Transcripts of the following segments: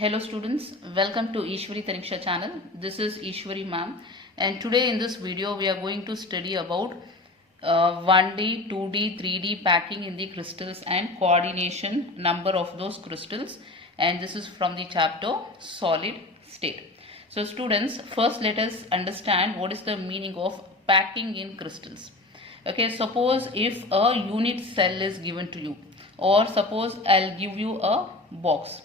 Hello students, welcome to Eshwari channel. This is Eshwari ma'am, and today in this video we are going to study about 1D, 2D, 3D packing in the crystals and coordination number of those crystals, and this is from the chapter solid state. So students, first let us understand what is the meaning of packing in crystals. Okay, suppose if a unit cell is given to you, or suppose I'll give you a box.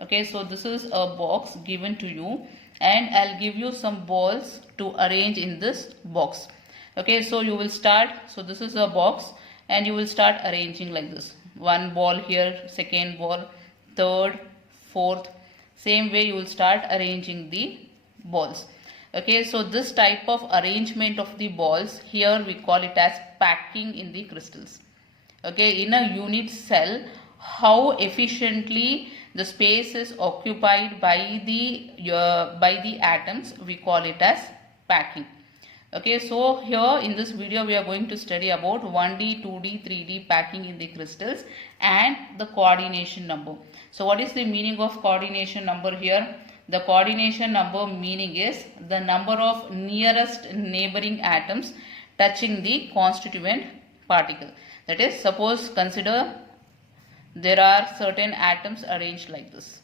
Okay, so this is a box given to you and I'll give you some balls to arrange in this box. Okay, so you will start, so this is a box and you will start arranging like this. One ball here, second ball, third, fourth. Same way you will start arranging the balls. Okay, so this type of arrangement of the balls, here we call it as packing in the crystals. Okay, in a unit cell, how efficiently the space is occupied by the atoms, we call it as packing. Okay, so here in this video we are going to study about 1D, 2D, 3D packing in the crystals and the coordination number. So what is the meaning of coordination number here? The coordination number meaning is the number of nearest neighboring atoms touching the constituent particle. That is, suppose consider there are certain atoms arranged like this.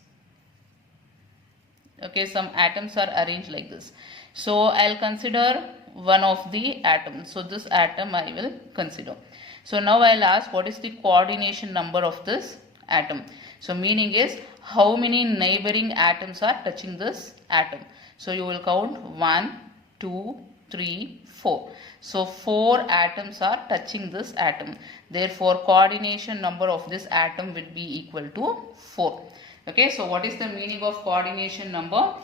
Okay, some atoms are arranged like this. So I'll consider one of the atoms. So this atom I will consider. So now I'll ask what is the coordination number of this atom. So meaning is how many neighboring atoms are touching this atom. So you will count 1, 2, 3, 4. So 4 atoms are touching this atom. Therefore, coordination number of this atom will be equal to 4. Okay, so what is the meaning of coordination number?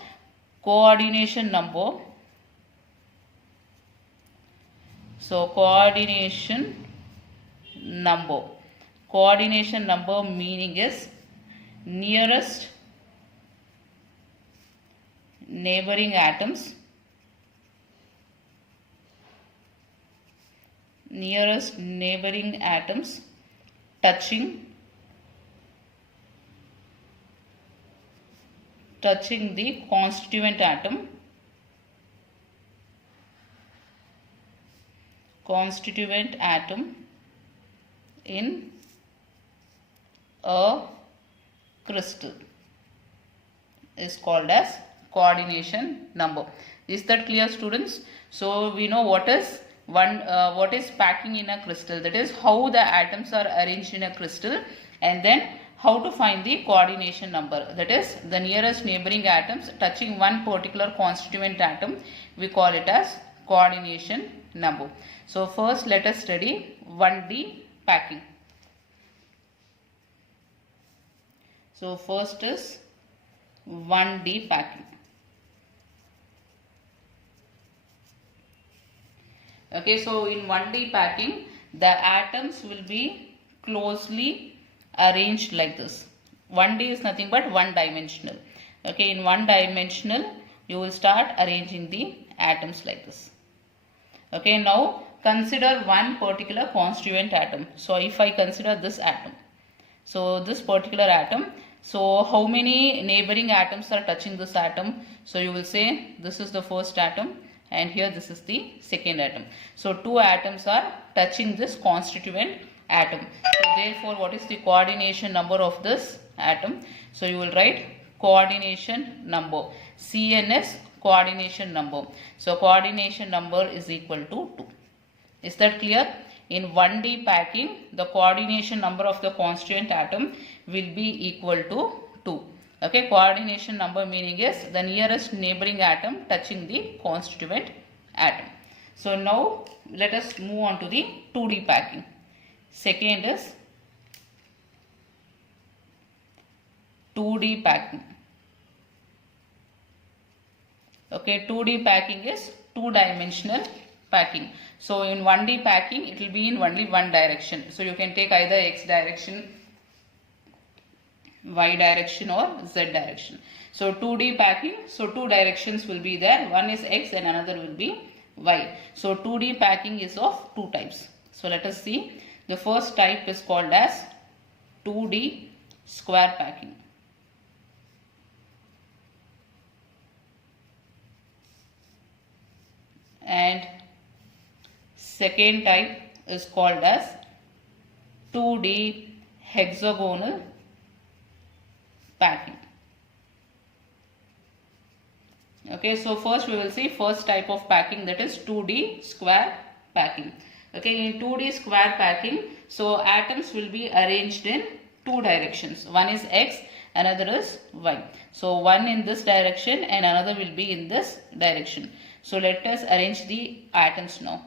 Coordination number. So coordination number. Coordination number meaning is nearest neighboring atoms. Nearest neighboring atoms touching the constituent atom in a crystal is called as coordination number. Is that clear, students? So we know what is packing in a crystal, that is how the atoms are arranged in a crystal, and then how to find the coordination number, that is the nearest neighboring atoms touching one particular constituent atom, we call it as coordination number. So first let us study 1D packing. So first is 1D packing. Okay, so in 1D packing, the atoms will be closely arranged like this. 1D is nothing but one dimensional. Okay, in one dimensional, you will start arranging the atoms like this. Okay, now consider one particular constituent atom. So if I consider this atom, so this particular atom, so how many neighboring atoms are touching this atom? So you will say this is the first atom, and here this is the second atom. So two atoms are touching this constituent atom. So therefore what is the coordination number of this atom? So you will write coordination number. CN is coordination number. So coordination number is equal to 2. Is that clear? In 1D packing, the coordination number of the constituent atom will be equal to 2. Okay, coordination number meaning is the nearest neighboring atom touching the constituent atom. So now let us move on to the 2D packing. Second is 2D packing. Okay, 2D packing is two-dimensional packing. So in 1D packing, it will be in only one direction. So you can take either X direction, Y direction or Z direction. So 2D packing, so two directions will be there. One is X and another will be Y. So 2D packing is of two types. So let us see. The first type is called as 2D square packing. and second type is called as 2D hexagonal packing. Okay, so first we will see first type of packing, that is 2D square packing. Okay, in 2D square packing, so atoms will be arranged in two directions. One is X, another is Y. So one in this direction and another will be in this direction. So let us arrange the atoms now.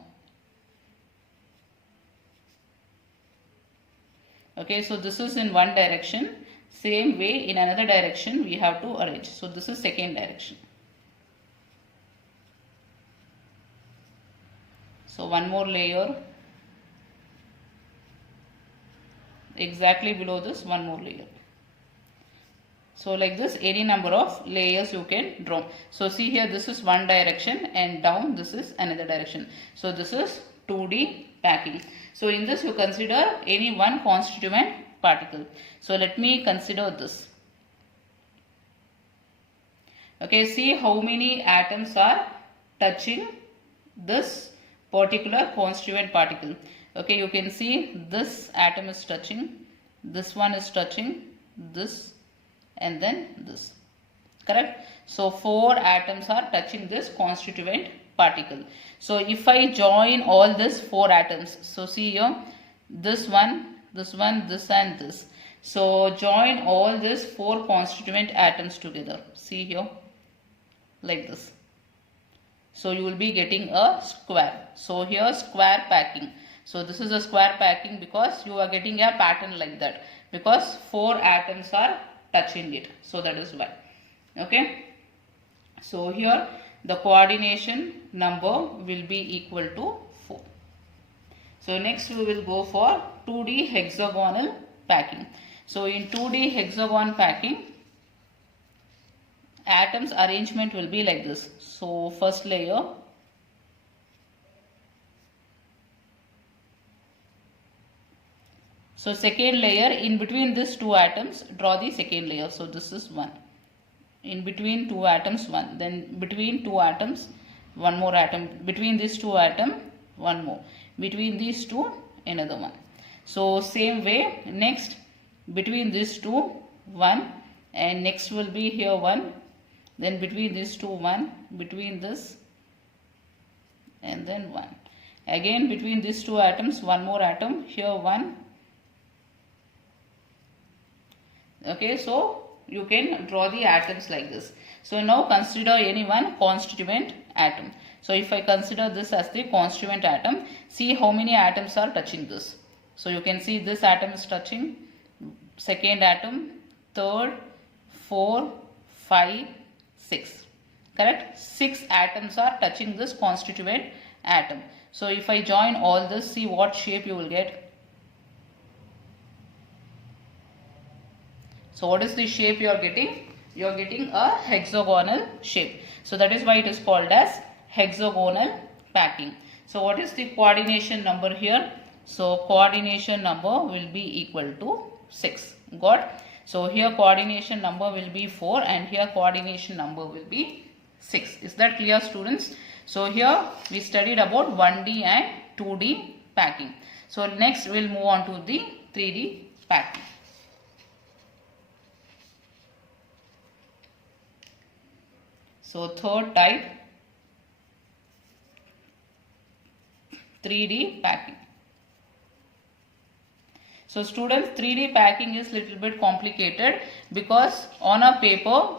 Okay, so this is in one direction. Same way in another direction we have to arrange. So this is second direction. So one more layer, exactly below this one more layer. So like this any number of layers you can draw. So see here, this is one direction and down this is another direction. So this is 2D packing. So in this you consider any one constituent particle. So let me consider this. Okay, see how many atoms are touching this particular constituent particle. Okay, you can see this atom is touching, this one is touching, this and then this. Correct? So 4 atoms are touching this constituent particle. So if I join all these 4 atoms, so see here, this one, this and this. So join all these 4 constituent atoms together. See here, like this. So you will be getting a square. So here square packing. So this is a square packing because you are getting a pattern like that. Because 4 atoms are touching it. So that is why. Okay. So here the coordination number will be equal to 4. So next we will go for 2D hexagonal packing. So in 2D hexagon packing, atoms arrangement will be like this. So first layer, so second layer, in between these 2 atoms draw the second layer. So this is 1, in between 2 atoms 1, then between 2 atoms one more atom, between these 2 atoms one more, between these 2 another one. So same way, next between these 2 1, and next will be here 1, then between these 2 1, between this and then 1, again between these 2 atoms one more atom, here 1. Okay, so you can draw the atoms like this. So now consider any one constituent atom. So if I consider this as the constituent atom, see how many atoms are touching this. So you can see this atom is touching second atom, third, 4, 5, 6. Correct? 6 atoms are touching this constituent atom. So if I join all this, see what shape you will get. So what is the shape you are getting? You are getting a hexagonal shape. So that is why it is called as hexagonal packing. So what is the coordination number here? So coordination number will be equal to 6. Got? So here coordination number will be 4 and here coordination number will be 6. Is that clear, students? So here we studied about 1D and 2D packing. So next we will move on to the 3D packing. So third type, 3D packing. So students, 3D packing is little bit complicated because on a paper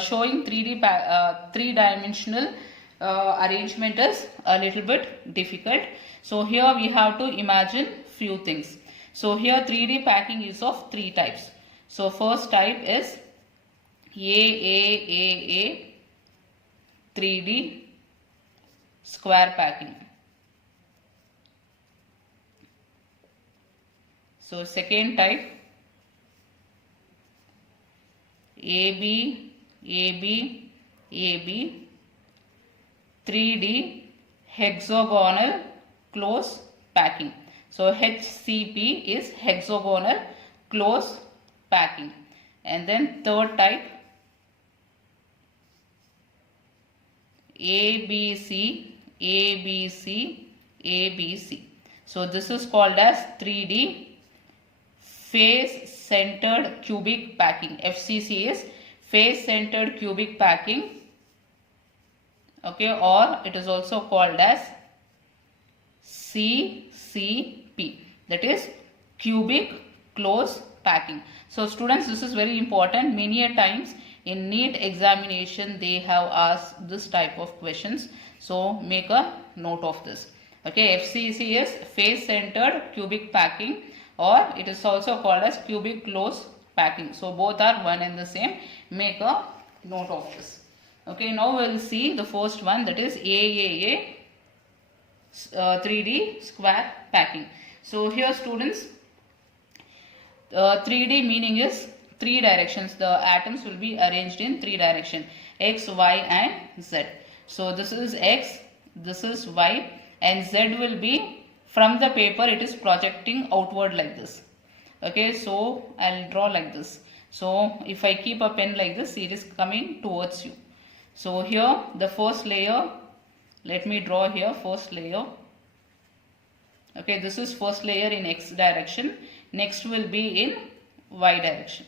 showing 3-dimensional arrangement is a little bit difficult. So here we have to imagine few things. So here 3D packing is of 3 types. So first type is AAAA 3D square packing. So second type AB 3D hexagonal close packing. So HCP is hexagonal close packing. And then third type ABC ABC, ABC. So this is called as 3D face centered cubic packing. FCC is face centered cubic packing, okay, or it is also called as CCP, that is cubic close packing. So students, this is very important. Many a times in NEET examination they have asked this type of questions, so make a note of this. Okay, FCC is face centered cubic packing, or it is also called as cubic close packing. So both are one and the same. Make a note of this. Okay, now we will see the first one, that is AAA 3D square packing. So here students, 3D meaning is 3 directions. The atoms will be arranged in 3 directions, X, Y and Z. So this is X, this is Y, and Z will be from the paper, it is projecting outward like this. Okay, so I'll draw like this. So if I keep a pen like this, it is coming towards you. So here the first layer, let me draw here first layer. Okay, this is first layer in X direction. Next will be in Y direction.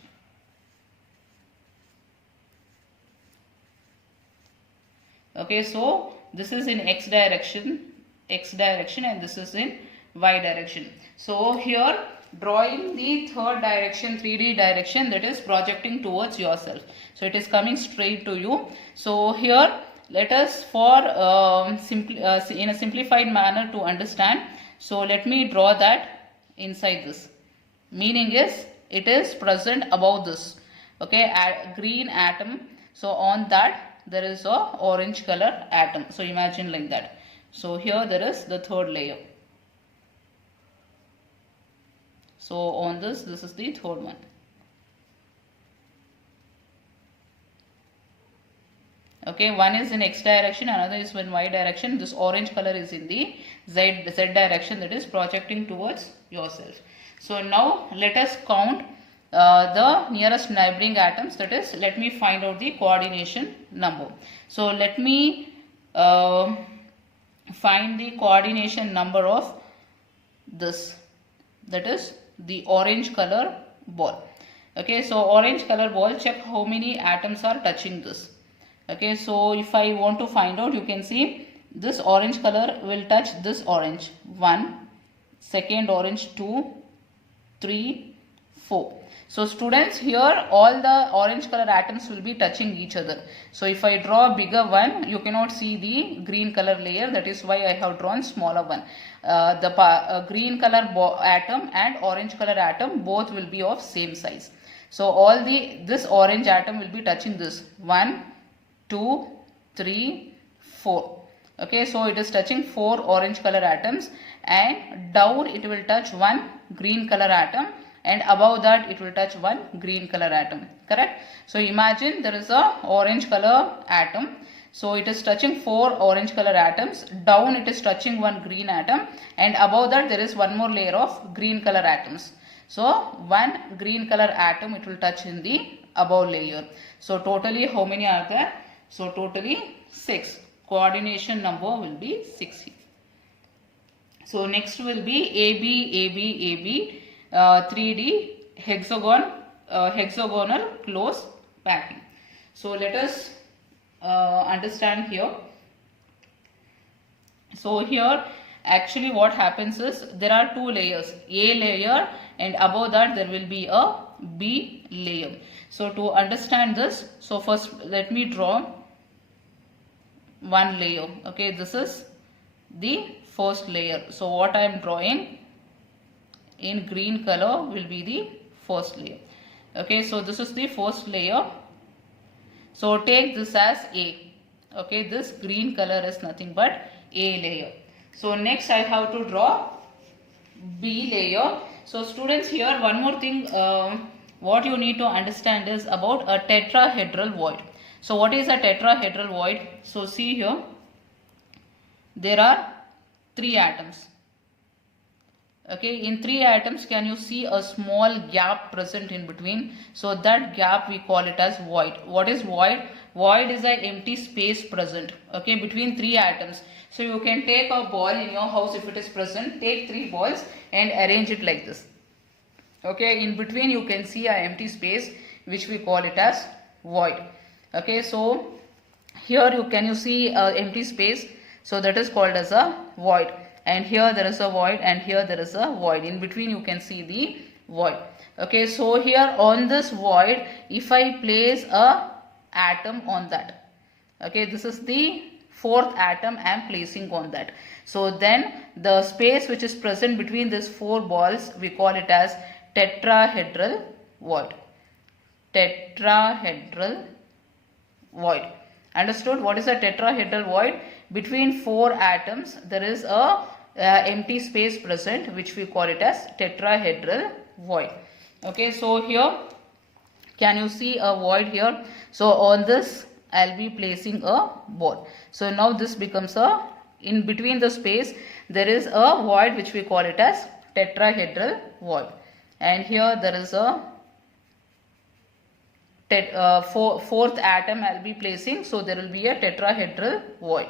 Okay, so this is in X direction, and this is in Y direction. So here drawing the third direction, 3D direction, that is projecting towards yourself. So it is coming straight to you. So here let us, for in a simplified manner to understand, so let me draw that inside this. Meaning is it is present above this. Okay, a green atom. So on that there is a orange color atom. So imagine like that. So here there is the third layer. So on this is the third one. Okay, one is in X direction, another is in Y direction. This orange color is in the Z direction, that is projecting towards yourself. So now let us count the nearest neighboring atoms, that is, let me find out the coordination number. So let me find the coordination number of this, that is the orange color ball. Okay, so orange color ball, check how many atoms are touching this. Okay, so if I want to find out, you can see this orange color will touch this orange. 1, second orange 2, 3, 4. So students, here all the orange color atoms will be touching each other. So if I draw a bigger one, you cannot see the green color layer. That is why I have drawn smaller one. The green color atom and orange color atom both will be of same size. So all this orange atom will be touching this 1, 2, 3, 4. Okay, so it is touching 4 orange color atoms, and down it will touch 1 green color atom, and above that it will touch 1 green color atom. Correct? So imagine there is a orange color atom. So it is touching 4 orange color atoms, down it is touching 1 green atom, and above that there is one more layer of green color atoms. So 1 green color atom it will touch in the above layer. So totally how many are there? So totally 6. Coordination number will be 6 here. So next will be AB 3D hexagonal close packing. So let us understand here. So here actually what happens is there are 2 layers, A layer, and above that there will be a B layer. So to understand this, so first let me draw one layer. Okay, this is the first layer. So what I am drawing in green color will be the first layer. Okay, so this is the first layer. So take this as A. Okay, this green color is nothing but A layer. So next I have to draw B layer. So students, here one more thing what you need to understand is about a tetrahedral void. So what is a tetrahedral void? So see here, there are 3 atoms. Okay, in 3 atoms, can you see a small gap present in between? So that gap we call it as void. What is void? Void is an empty space present, okay, between 3 atoms. So you can take a ball in your house if it is present, take 3 balls and arrange it like this. Okay, in between you can see an empty space which we call it as void. Okay, so here you see an empty space, so that is called as a void. And here there is a void, and here there is a void. In between you can see the void. Okay, so here on this void, if I place a atom on that, okay, this is the 4th atom I am placing on that. So then the space which is present between these 4 balls, we call it as tetrahedral void. Tetrahedral void. Understood? What is a tetrahedral void? Between 4 atoms there is a empty space present, which we call it as tetrahedral void. Okay, so here can you see a void here? So on this I'll be placing a ball. So now this becomes a, in between the space there is a void which we call it as tetrahedral void. And here there is a 4th atom I'll be placing, so there will be a tetrahedral void.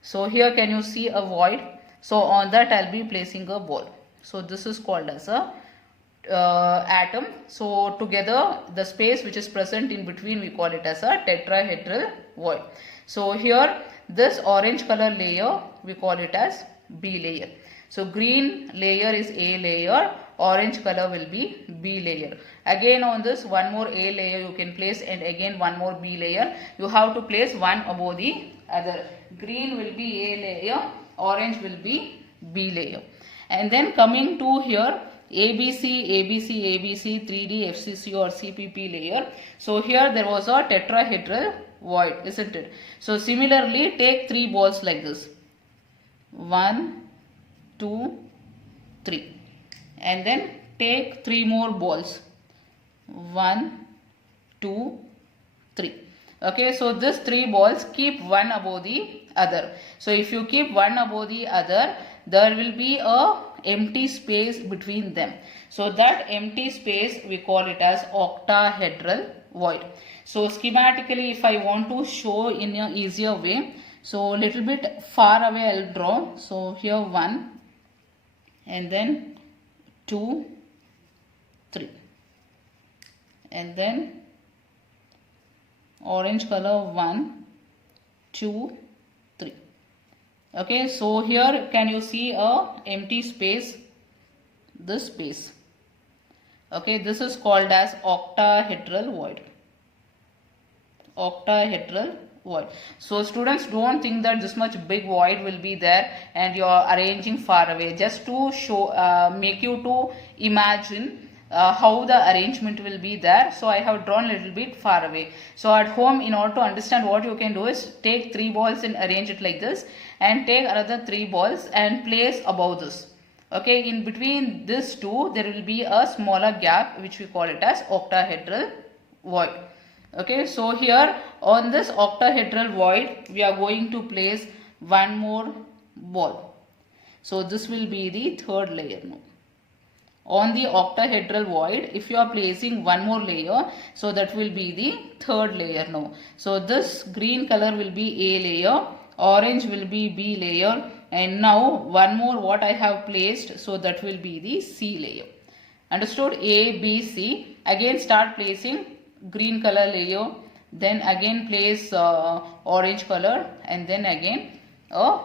So here can you see a void? So on that I'll be placing a ball. So this is called as a atom. So together the space which is present in between, we call it as a tetrahedral void. So here this orange color layer we call it as B layer. So green layer is A layer, orange color will be B layer. Again on this one more A layer you can place, and again one more B layer. You have to place one above the other. Green will be A layer, orange will be B layer. And then coming to here, ABC, ABC, ABC, 3D, FCC or CPP layer. So here there was a tetrahedral void, isn't it? So similarly take 3 balls like this. 1, 2, 3. And then take 3 more balls. 1, 2, 3. Okay, so this 3 balls, keep one above the other. So if you keep one above the other, there will be a empty space between them. So that empty space we call it as octahedral void. So schematically, if I want to show in an easier way, so little bit far away I'll draw. So here 1, and then 2, 3, and then orange color 1, 2, 3. Okay, so here can you see a empty space, this space. Okay, this is called as octahedral void. Octahedral void. So students, don't think that this much big void will be there and you are arranging far away. Just to show, make you to imagine how the arrangement will be there. So I have drawn a little bit far away. So at home, in order to understand, what you can do is take 3 balls and arrange it like this, and take another 3 balls and place above this. Okay, in between these two there will be a smaller gap which we call it as octahedral void. Okay, so here on this octahedral void we are going to place one more ball. So this will be the 3rd layer now. On the octahedral void, if you are placing one more layer, so that will be the 3rd layer now. So this green color will be A layer, orange will be B layer, and now one more what I have placed, so that will be the C layer. Understood? A, B, C. Again start placing green color layer, then again place orange color, and then again a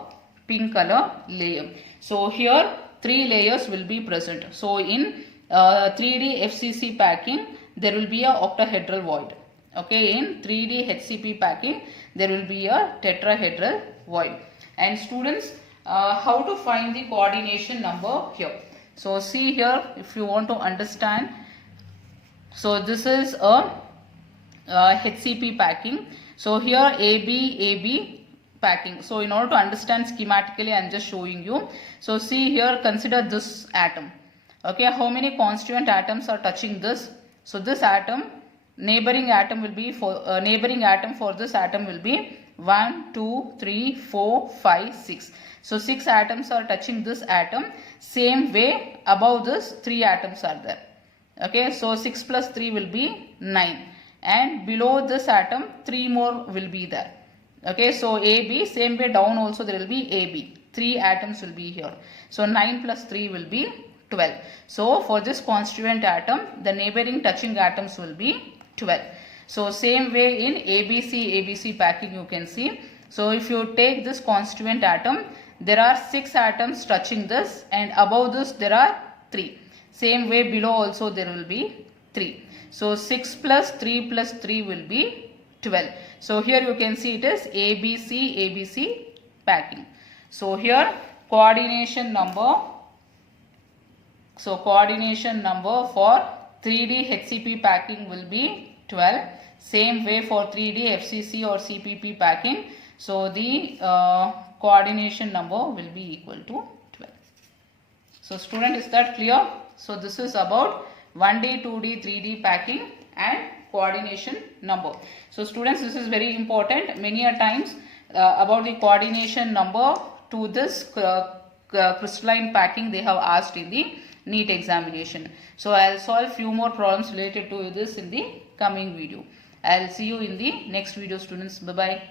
pink color layer. So here 3 layers will be present. So in 3D FCC packing there will be a octahedral void. Okay, in 3D HCP packing there will be a tetrahedral void. And students, how to find the coordination number here? So see here, if you want to understand. So this is a HCP packing. So here AB packing. So in order to understand schematically, I am just showing you. So see here, consider this atom. Okay, how many constituent atoms are touching this? So this atom, neighboring atom will be for neighboring atom for this atom will be 1, 2, 3, 4, 5, 6. So 6 atoms are touching this atom. Same way above this 3 atoms are there. Okay, so 6 plus 3 will be 9. And below this atom 3 more will be there. Okay, so AB, same way down also there will be AB. 3 atoms will be here. So 9 plus 3 will be 12. So for this constituent atom, the neighboring touching atoms will be 12. So same way in ABC packing you can see. So if you take this constituent atom, there are 6 atoms touching this, and above this there are 3. Same way below also there will be 3. So 6 plus 3 plus 3 will be 12. So here you can see it is ABC packing. So here coordination number. So coordination number for 3D HCP packing will be 12. Same way for 3D FCC or CPP packing. So the coordination number will be equal to 12. So student, is that clear? So this is about 1D, 2D, 3D packing and coordination number. So students, this is very important. Many a times about the coordination number to this crystalline packing they have asked in the NEET examination. So I'll solve few more problems related to this in the coming video. I'll see you in the next video, students. Bye bye.